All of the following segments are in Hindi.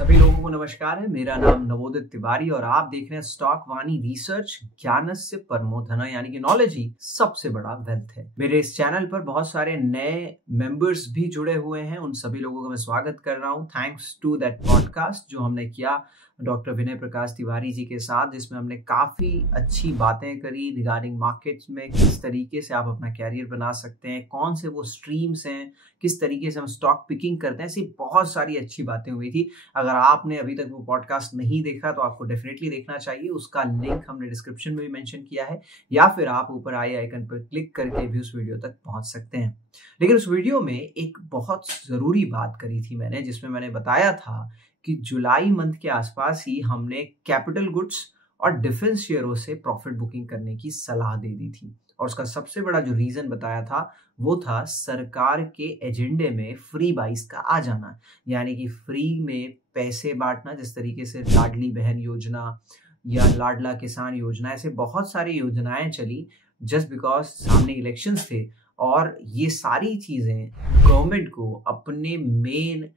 सभी लोगों को नमस्कार है। मेरा नाम नवोदित तिवारी और आप देख रहे हैं स्टॉक वाणी रिसर्च। ज्ञानस्य परमो धन, यानी कि नॉलेज ही सबसे बड़ा वेल्थ है। मेरे इस चैनल पर बहुत सारे नए मेंबर्स भी जुड़े हुए हैं, उन सभी लोगों का मैं स्वागत कर रहा हूं। थैंक्स टू दैट पॉडकास्ट जो हमने किया डॉक्टर विनय प्रकाश तिवारी जी के साथ, जिसमें हमने काफी अच्छी बातें करी रिगार्डिंग मार्केट्स में किस तरीके से आप अपना कैरियर बना सकते हैं, कौन से वो स्ट्रीम्स हैं, किस तरीके से हम स्टॉक पिकिंग करते हैं। ऐसी बहुत सारी अच्छी बातें हुई थी। अगर आपने अभी तक वो पॉडकास्ट नहीं देखा तो आपको डेफिनेटली देखना चाहिए। उसका लिंक हमने डिस्क्रिप्शन में भी मेंशन किया है, या फिर आप ऊपर आई आइकन पर क्लिक करके भी उस वीडियो तक पहुंच सकते हैं। लेकिन उस वीडियो में एक बहुत जरूरी बात करी थी मैंने, जिसमें मैंने बताया था कि जुलाई मंथ के आसपास ही हमने कैपिटल गुड्स और डिफेंस शेयरों से प्रॉफिट बुकिंग करने की सलाह दे दी थी। और उसका सबसे बड़ा जो रीजन बताया था वो था सरकार के एजेंडे में फ्री बाइस का आ जाना, यानी कि फ्री में पैसे बांटना। जिस तरीके से लाडली बहन योजना या लाडला किसान योजना, ऐसे बहुत सारी योजनाएं चली जस्ट बिकॉज सामने इलेक्शंस थे। और ये सारी चीजें गवर्नमेंट को अपने मेन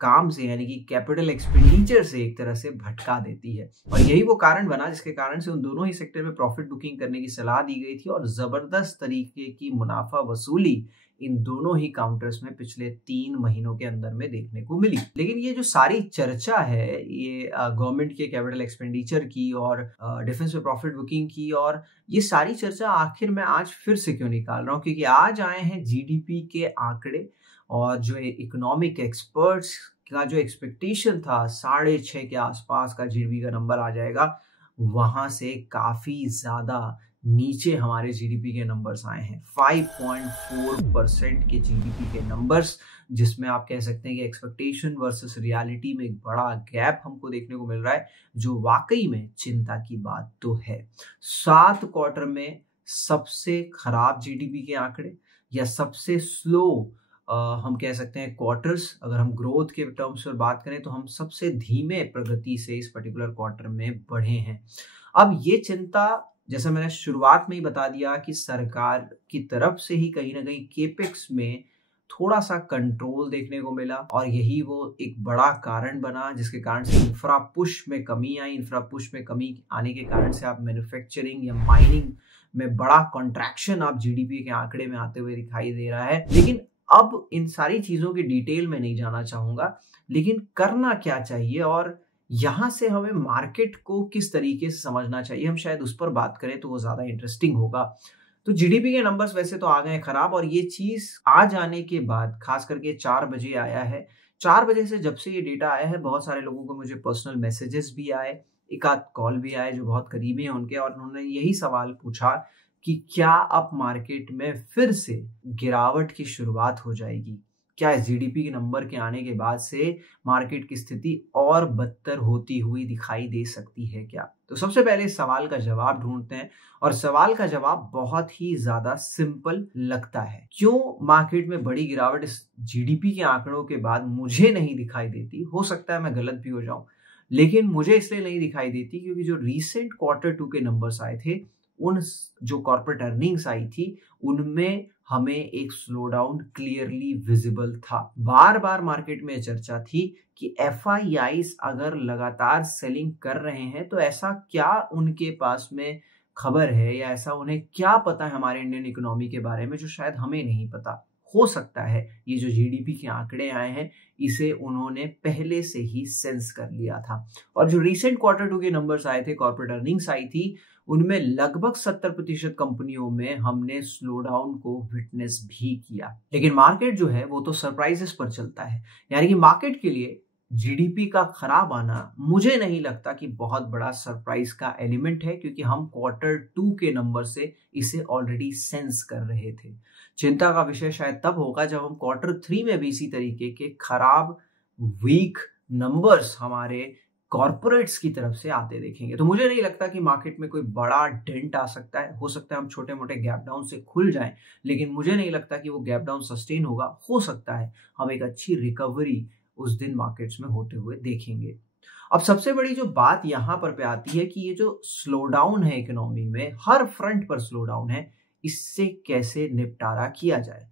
काम से, यानी कि कैपिटल एक्सपेंडिचर से एक तरह से भटका देती है। और यही वो कारण बना जिसके कारण से उन दोनों ही सेक्टर में प्रॉफिट बुकिंग करने की सलाह दी गई थी और जबरदस्त तरीके की मुनाफा वसूली इन दोनों ही काउंटर्स में पिछले 3 महीनों के अंदर में देखने को मिली। लेकिन ये जो सारी चर्चा है ये गवर्नमेंट के कैपिटल एक्सपेंडिचर की और डिफेंस में प्रॉफिट बुकिंग की, और ये सारी चर्चा आखिर मैं आज फिर से क्यों निकाल रहा हूँ, क्योंकि आज आए हैं जीडीपी के आंकड़े। और जो इकोनॉमिक एक्सपर्ट्स का जो एक्सपेक्टेशन था 6.5 के आसपास का जीडीपी का नंबर आ जाएगा, वहां से काफी ज्यादा नीचे हमारे जीडीपी के नंबर्स आए हैं। 5.4% के जीडीपी के नंबर्स, जिसमें आप कह सकते हैं कि एक्सपेक्टेशन वर्सेस रियलिटी में एक बड़ा गैप हमको देखने को मिल रहा है, जो वाकई में चिंता की बात तो है। 7 क्वार्टर में सबसे खराब जीडीपी के आंकड़े या सबसे स्लो हम कह सकते हैं क्वार्टर्स। अगर हम ग्रोथ के टर्म्स पर बात करें तो हम सबसे धीमे प्रगति से इस पर्टिकुलर क्वार्टर में बढ़े हैं। अब ये चिंता, जैसा मैंने शुरुआत में ही बता दिया, कि सरकार की तरफ से ही कहीं ना कहीं केपेक्स में थोड़ा सा कंट्रोल देखने को मिला, और यही वो एक बड़ा कारण बना जिसके कारण से इंफ्रा पुश में कमी आई। इंफ्रा पुश में कमी आने के कारण से आप मैन्युफैक्चरिंग या माइनिंग में बड़ा कॉन्ट्रैक्शन आप जीडीपी के आंकड़े में आते हुए दिखाई दे रहा है। लेकिन अब इन सारी चीजों की डिटेल में नहीं जाना चाहूंगा, लेकिन करना क्या चाहिए और यहां से हमें मार्केट को किस तरीके से समझना चाहिए, हम शायद उस पर बात करें तो वो ज्यादा इंटरेस्टिंग होगा। तो जीडीपी के नंबर्स वैसे तो आ गए खराब, और ये चीज आ जाने के बाद खास करके 4 बजे आया है। 4 बजे से जब से ये डेटा आया है, बहुत सारे लोगों को मुझे पर्सनल मैसेजेस भी आए, एक आध कॉल भी आए जो बहुत करीबी हैं उनके, और उन्होंने यही सवाल पूछा कि क्या अब मार्केट में फिर से गिरावट की शुरुआत हो जाएगी, क्या इस जीडीपी के नंबर के आने के बाद से मार्केट की स्थिति और बदतर होती हुई दिखाई दे सकती है क्या। तो सबसे पहले इस सवाल का जवाब ढूंढते हैं, और सवाल का जवाब बहुत ही ज्यादा सिंपल लगता है। क्यों मार्केट में बड़ी गिरावट इस जीडीपी के आंकड़ों के बाद मुझे नहीं दिखाई देती? हो सकता है मैं गलत भी हो जाऊं, लेकिन मुझे इसलिए नहीं दिखाई देती क्योंकि जो रिसेंट Q2 के नंबर्स आए थे, उन जो कॉर्पोरेट अर्निंग्स आई थी, उनमें हमें एक स्लो डाउन क्लियरली विजिबल था। बार बार मार्केट में चर्चा थी कि एफआईआईस अगर लगातार सेलिंग कर रहे हैं तो ऐसा क्या उनके पास में खबर है, या ऐसा उन्हें क्या पता है हमारे इंडियन इकोनॉमी के बारे में जो शायद हमें नहीं पता। हो सकता है ये जो जीडीपी के आंकड़े आए हैं इसे उन्होंने पहले से ही सेंस कर लिया था। और जो रिसेंट Q2 के नंबर्स आए थे, कॉर्पोरेट अर्निंग्स आई थी, उनमें लगभग 70% कंपनियों में हमने स्लो डाउन को विटनेस भी किया। लेकिन मार्केट जो है वो तो सरप्राइजेस पर चलता है, यानी कि मार्केट के लिए जीडीपी का खराब आना मुझे नहीं लगता कि बहुत बड़ा सरप्राइज का एलिमेंट है, क्योंकि हम Q2 के नंबर से इसे ऑलरेडी सेंस कर रहे थे। चिंता का विषय शायद तब होगा जब हम Q3 में भी इसी तरीके के खराब वीक नंबर्स हमारे कॉर्पोरेट्स की तरफ से आते देखेंगे। तो मुझे नहीं लगता कि मार्केट में कोई बड़ा डेंट आ सकता है। हो सकता है हम छोटे मोटे गैप डाउन से खुल जाएं, लेकिन मुझे नहीं लगता कि वो गैप डाउन सस्टेन होगा। हो सकता है हम एक अच्छी रिकवरी उस दिन मार्केट्स में होते हुए देखेंगे। अब सबसे बड़ी जो बात यहाँ पर पे आती है कि ये जो स्लो डाउन है इकोनॉमी में, हर फ्रंट पर स्लो डाउन है, इससे कैसे निपटारा किया जाए।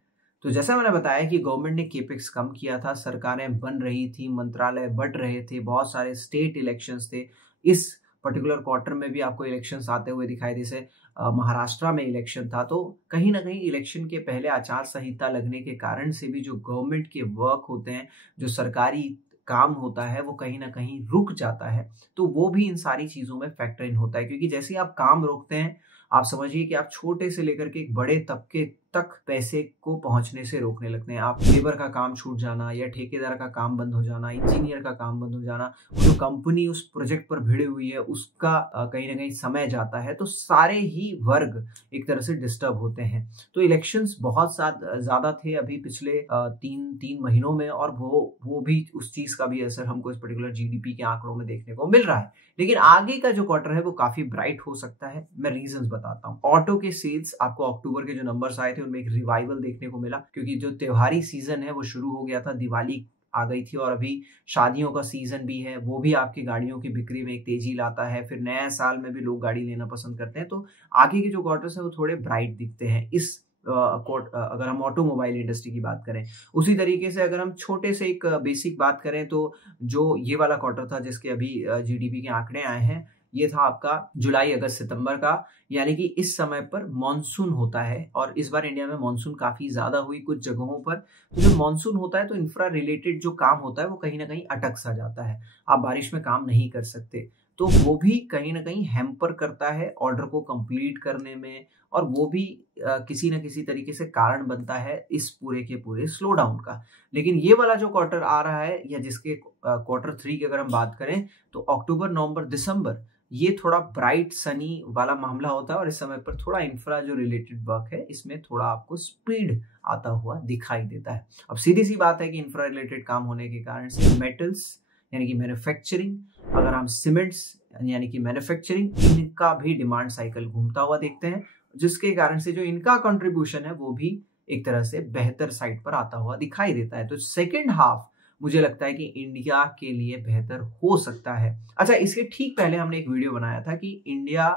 तो जैसा मैंने बताया कि गवर्नमेंट ने केपेक्स कम किया था, सरकारें बन रही थी, मंत्रालय बढ़ रहे थे, बहुत सारे स्टेट इलेक्शंस थे। इस पर्टिकुलर क्वार्टर में भी आपको इलेक्शंस आते हुए दिखाई, जैसे महाराष्ट्र में इलेक्शन था। तो कहीं ना कहीं इलेक्शन के पहले आचार संहिता लगने के कारण से भी जो गवर्नमेंट के वर्क होते हैं, जो सरकारी काम होता है, वो कहीं ना कहीं रुक जाता है। तो वो भी इन सारी चीजों में फैक्टर इन होता है, क्योंकि जैसे ही आप काम रोकते हैं, आप समझिए कि आप छोटे से लेकर के एक बड़े तबके तक पैसे को पहुंचने से रोकने लगते हैं। आप लेबर का काम छूट जाना या ठेकेदार का काम बंद हो जाना, इंजीनियर का काम बंद हो जाना, जो कंपनी उस प्रोजेक्ट पर भिड़ी हुई है उसका कहीं ना कहीं समय जाता है। तो सारे ही वर्ग एक तरह से डिस्टर्ब होते हैं। तो इलेक्शंस बहुत ज्यादा थे अभी पिछले तीन महीनों में, और वो भी उस चीज का भी असर हमको इस पर्टिकुलर जीडीपी के आंकड़ों में देखने को मिल रहा है। लेकिन आगे का जो क्वार्टर है वो काफी ब्राइट हो सकता है। मैं रीजंस बताता हूँ। ऑटो के सेल्स, आपको अक्टूबर के जो नंबर्स आए थे उनमें एक रिवाइवल देखने को मिला, क्योंकि जो त्योहारी सीजन है वो शुरू हो गया था, दिवाली आ गई थी, और अभी शादियों का सीजन भी है, वो भी आपकी गाड़ियों की बिक्री में एक तेजी लाता है। फिर नए साल में भी लोग गाड़ी लेना पसंद करते हैं। तो आगे के जो क्वार्टर्स है वो थोड़े ब्राइट दिखते हैं इस अगर हम ऑटोमोबाइल इंडस्ट्री की बात करें। उसी तरीके से अगर हम छोटे से एक बेसिक बात करें, तो जो ये वाला क्वार्टर था जिसके अभी जीडीपी के आंकड़े आए हैं, ये था आपका जुलाई अगस्त सितंबर का, यानी कि इस समय पर मॉनसून होता है। और इस बार इंडिया में मॉनसून काफी ज्यादा हुई कुछ जगहों पर। तो जब मॉनसून होता है तो इंफ्रा रिलेटेड जो काम होता है वो कहीं ना कहीं अटक सा जाता है, आप बारिश में काम नहीं कर सकते। तो वो भी कहीं ना कहीं हैम्पर करता है ऑर्डर को कंप्लीट करने में, और वो भी किसी न किसी तरीके से कारण बनता है इस पूरे के पूरे स्लो डाउन का। लेकिन ये वाला जो क्वार्टर आ रहा है, या जिसके क्वार्टर 3 की अगर हम बात करें, तो अक्टूबर नवंबर दिसंबर, ये थोड़ा ब्राइट सनी वाला मामला होता है। और इस समय पर थोड़ा इंफ्रा जो रिलेटेड वर्क है इसमें थोड़ा आपको स्पीड आता हुआ दिखाई देता है। अब सीधी सी बात है कि इंफ्रा रिलेटेड काम होने के कारण से मेटल्स यानी कि मैन्युफैक्चरिंग, अगर हम सीमेंट्स यानी कि मैन्युफैक्चरिंग, इनका भी डिमांड साइकिल घूमता हुआ देखते हैं, जिसके कारण से जो इनका कंट्रीब्यूशन है वो भी एक तरह से बेहतर साइड पर आता हुआ दिखाई देता है। तो सेकेंड हाफ मुझे लगता है कि इंडिया के लिए बेहतर हो सकता है। अच्छा, इसके ठीक पहले हमने एक वीडियो बनाया था कि इंडिया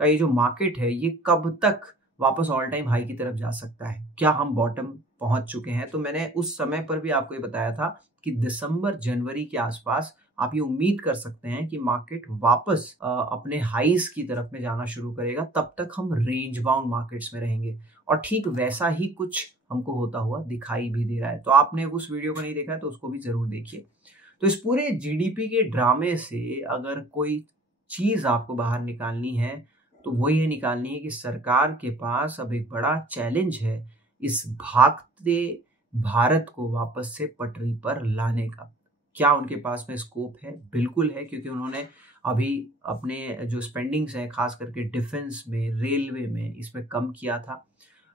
का ये जो मार्केट है ये कब तक वापस ऑल टाइम हाई की तरफ जा सकता है, क्या हम बॉटम पहुंच चुके हैं। तो मैंने उस समय पर भी आपको ये बताया था कि दिसंबर जनवरी के आसपास आप ये उम्मीद कर सकते हैं कि मार्केट वापस अपने हाईज की तरफ में जाना शुरू करेगा। तब तक हम रेंज बाउंड मार्केट्स में रहेंगे, और ठीक वैसा ही कुछ हमको होता हुआ दिखाई भी दे रहा है। तो आपने उस वीडियो को नहीं देखा है तो उसको भी जरूर देखिए। तो इस पूरे जीडीपी के ड्रामे से अगर कोई चीज आपको बाहर निकालनी है तो वो ये निकालनी है कि सरकार के पास अब एक बड़ा चैलेंज है इस भागते भारत को वापस से पटरी पर लाने का। क्या उनके पास में स्कोप है? बिल्कुल है, क्योंकि उन्होंने अभी अपने जो स्पेंडिंग्स हैं खास करके डिफेंस में, रेलवे में, इसमें कम किया था।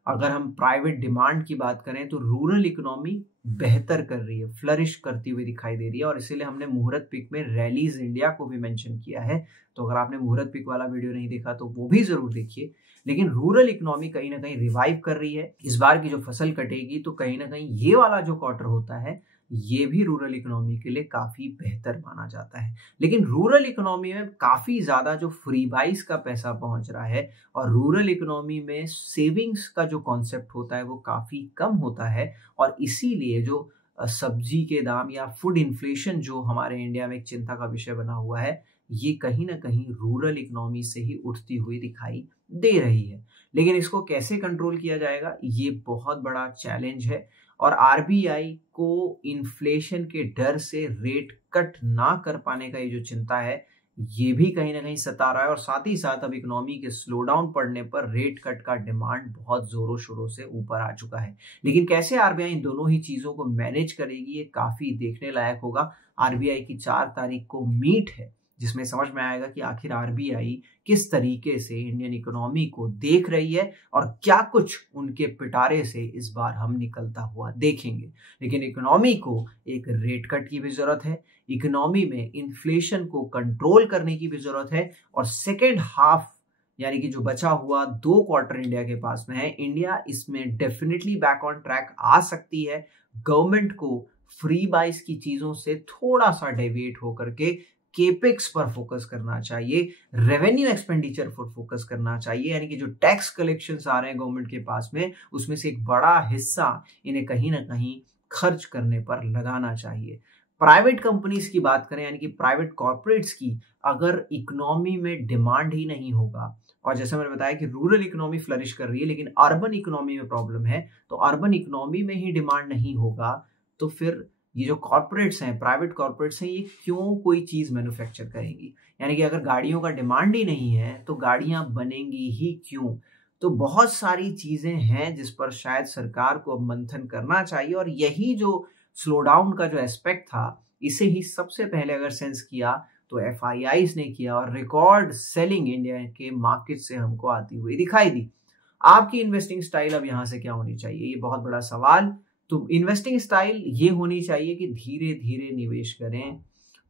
अगर हम प्राइवेट डिमांड की बात करें तो रूरल इकोनॉमी बेहतर कर रही है, फ्लरिश करती हुई दिखाई दे रही है, और इसीलिए हमने मुहूर्त पिक में रैलीज इंडिया को भी मेंशन किया है। तो अगर आपने मुहूर्त पिक वाला वीडियो नहीं देखा तो वो भी जरूर देखिए। लेकिन रूरल इकोनॉमी कहीं ना कहीं रिवाइव कर रही है। इस बार की जो फसल कटेगी तो कहीं ना कहीं ये वाला जो क्वार्टर होता है ये भी रूरल इकोनॉमी के लिए काफी बेहतर माना जाता है। लेकिन रूरल इकोनॉमी में काफी ज्यादा जो फ्री बाइस का पैसा पहुंच रहा है, और रूरल इकोनॉमी में सेविंग्स का जो कॉन्सेप्ट होता है वो काफी कम होता है। और इसीलिए जो सब्जी के दाम या फूड इन्फ्लेशन जो हमारे इंडिया में एक चिंता का विषय बना हुआ है, ये कहीं ना कहीं रूरल इकोनॉमी से ही उठती हुई दिखाई दे रही है। लेकिन इसको कैसे कंट्रोल किया जाएगा, ये बहुत बड़ा चैलेंज है। और आरबीआई को इन्फ्लेशन के डर से रेट कट ना कर पाने का ये जो चिंता है, ये भी कहीं ना कहीं सता रहा है। और साथ ही साथ अब इकोनॉमी के स्लो डाउन पड़ने पर रेट कट का डिमांड बहुत जोरों शोरों से ऊपर आ चुका है। लेकिन कैसे आरबीआई इन दोनों ही चीजों को मैनेज करेगी, ये काफी देखने लायक होगा। आरबीआई की 4 तारीख को मीट है, जिसमें समझ में आएगा कि आखिर आरबीआई किस तरीके से इंडियन इकोनॉमी को देख रही है, और क्या कुछ उनके पिटारे से इस बार हम निकलता हुआ देखेंगे। लेकिन इकोनॉमी को एक रेट कट की भी जरूरत है, इकोनॉमी में इन्फ्लेशन को कंट्रोल करने की भी जरूरत है। और सेकेंड हाफ यानी कि जो बचा हुआ 2 क्वार्टर इंडिया के पास में है, इंडिया इसमें डेफिनेटली बैक ऑन ट्रैक आ सकती है। गवर्नमेंट को फ्री बाइस की चीजों से थोड़ा सा डेविएट होकर के केपेक्स पर फोकस करना चाहिए, रेवेन्यू एक्सपेंडिचर पर फोकस करना चाहिए, यानी कि जो टैक्स कलेक्शंस आ रहे हैं गवर्नमेंट के पास में उसमें से एक बड़ा हिस्सा इन्हें कहीं ना कहीं खर्च करने पर लगाना चाहिए। प्राइवेट कंपनीज की बात करें, यानी कि प्राइवेट कॉर्पोरेट्स की, अगर इकोनॉमी में डिमांड ही नहीं होगा, और जैसे मैंने बताया कि रूरल इकोनॉमी फ्लरिश कर रही है लेकिन अर्बन इकोनॉमी में प्रॉब्लम है, तो अर्बन इकोनॉमी में ही डिमांड नहीं होगा तो फिर ये जो कॉर्पोरेट्स हैं, प्राइवेट कॉर्पोरेट्स हैं, ये क्यों कोई चीज मैन्युफैक्चर करेंगी? यानी कि अगर गाड़ियों का डिमांड ही नहीं है तो गाड़ियां बनेंगी ही क्यों? तो बहुत सारी चीजें हैं जिस पर शायद सरकार को अब मंथन करना चाहिए, और यही जो स्लो डाउन का जो एस्पेक्ट था इसे ही सबसे पहले अगर सेंस किया तो एफआईआईज ने किया, और रिकॉर्ड सेलिंग इंडिया के मार्केट से हमको आती हुई दिखाई दी। आपकी इन्वेस्टिंग स्टाइल अब यहां से क्या होनी चाहिए, ये बहुत बड़ा सवाल। तो इन्वेस्टिंग स्टाइल ये होनी चाहिए कि धीरे धीरे निवेश करें,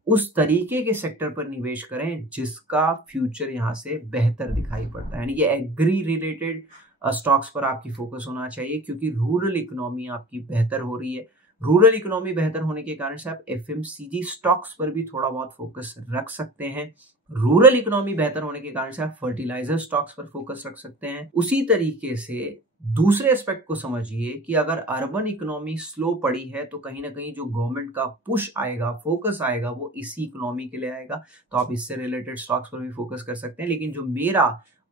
उस तरीके के सेक्टर पर निवेश करें जिसका फ्यूचर यहां से बेहतर दिखाई पड़ता है, यानी कि एग्री रिलेटेड स्टॉक्स पर आपकी फोकस होना चाहिए, क्योंकि रूरल इकोनॉमी आपकी बेहतर हो रही है। रूरल इकोनॉमी बेहतर होने के कारण से आप एफएमसीजी स्टॉक्स पर भी थोड़ा बहुत फोकस रख सकते हैं। रूरल इकोनॉमी बेहतर होने के कारण से आप फर्टिलाइजर स्टॉक्स पर फोकस रख सकते हैं। उसी तरीके से दूसरे एस्पेक्ट को समझिए कि अगर अर्बन इकोनॉमी स्लो पड़ी है तो कहीं ना कहीं जो गवर्नमेंट का पुश आएगा, फोकस आएगा, वो इसी इकोनॉमी के लिए आएगा, तो आप इससे रिलेटेड स्टॉक्स पर भी फोकस कर सकते हैं। लेकिन जो मेरा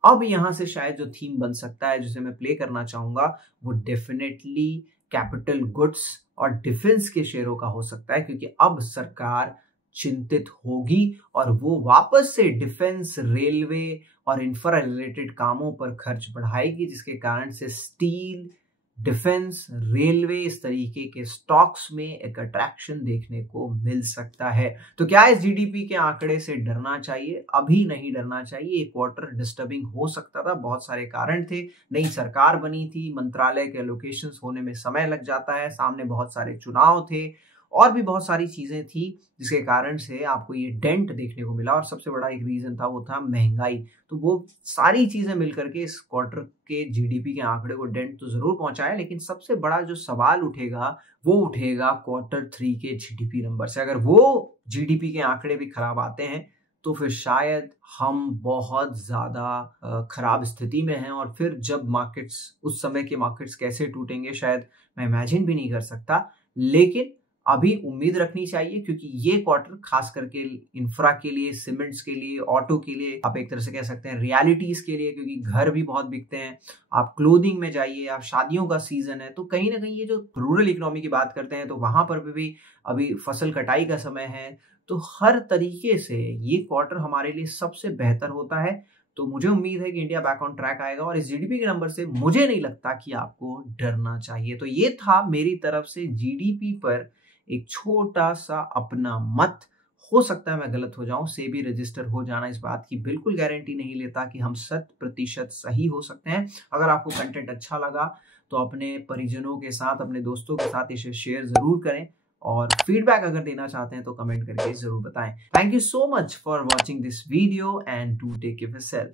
अब यहां से शायद जो थीम बन सकता है, जिसे मैं प्ले करना चाहूंगा, वो डेफिनेटली कैपिटल गुड्स और डिफेंस के शेयरों का हो सकता है, क्योंकि अब सरकार चिंतित होगी और वो वापस से डिफेंस, रेलवे और इंफ्रा रिलेटेड कामों पर खर्च बढ़ाएगी, जिसके कारण से स्टील, डिफेंस, रेलवे, इस तरीके के स्टॉक्स में एक अट्रैक्शन देखने को मिल सकता है। तो क्या इस जीडीपी के आंकड़े से डरना चाहिए? अभी नहीं डरना चाहिए। एक क्वार्टर डिस्टर्बिंग हो सकता था, बहुत सारे कारण थे, नई सरकार बनी थी, मंत्रालय के एलोकेशंस होने में समय लग जाता है, सामने बहुत सारे चुनाव थे, और भी बहुत सारी चीजें थी जिसके कारण से आपको ये डेंट देखने को मिला, और सबसे बड़ा एक रीजन था वो था महंगाई। तो वो सारी चीजें मिलकर के इस क्वार्टर के जीडीपी के आंकड़े को डेंट तो जरूर पहुंचाया, लेकिन सबसे बड़ा जो सवाल उठेगा वो उठेगा Q3 के जीडीपी नंबर से। अगर वो जीडीपी के आंकड़े भी खराब आते हैं तो फिर शायद हम बहुत ज्यादा खराब स्थिति में हैं, और फिर जब मार्केट्स, उस समय के मार्केट्स कैसे टूटेंगे शायद मैं इमेजिन भी नहीं कर सकता। लेकिन अभी उम्मीद रखनी चाहिए, क्योंकि ये क्वार्टर खास करके इंफ्रा के लिए, सीमेंट्स के लिए, ऑटो के लिए, आप एक तरह से कह सकते हैं रियलिटीज के लिए, क्योंकि घर भी बहुत बिकते हैं, आप क्लोथिंग में जाइए, आप शादियों का सीजन है, तो कहीं ना कहीं ये जो रूरल इकोनॉमी की बात करते हैं तो वहां पर भी अभी फसल कटाई का समय है। तो हर तरीके से ये क्वार्टर हमारे लिए सबसे बेहतर होता है। तो मुझे उम्मीद है कि इंडिया बैक ऑन ट्रैक आएगा, और इस जीडीपी के नंबर से मुझे नहीं लगता कि आपको डरना चाहिए। तो ये था मेरी तरफ से जीडीपी पर एक छोटा सा अपना मत। हो सकता है मैं गलत हो जाऊं, से भी रजिस्टर हो जाना इस बात की बिल्कुल गारंटी नहीं लेता कि हम 100% सही हो सकते हैं। अगर आपको कंटेंट अच्छा लगा तो अपने परिजनों के साथ, अपने दोस्तों के साथ इसे शेयर जरूर करें, और फीडबैक अगर देना चाहते हैं तो कमेंट करके जरूर बताएं। Thank you so much for watching this video and do take care of yourself.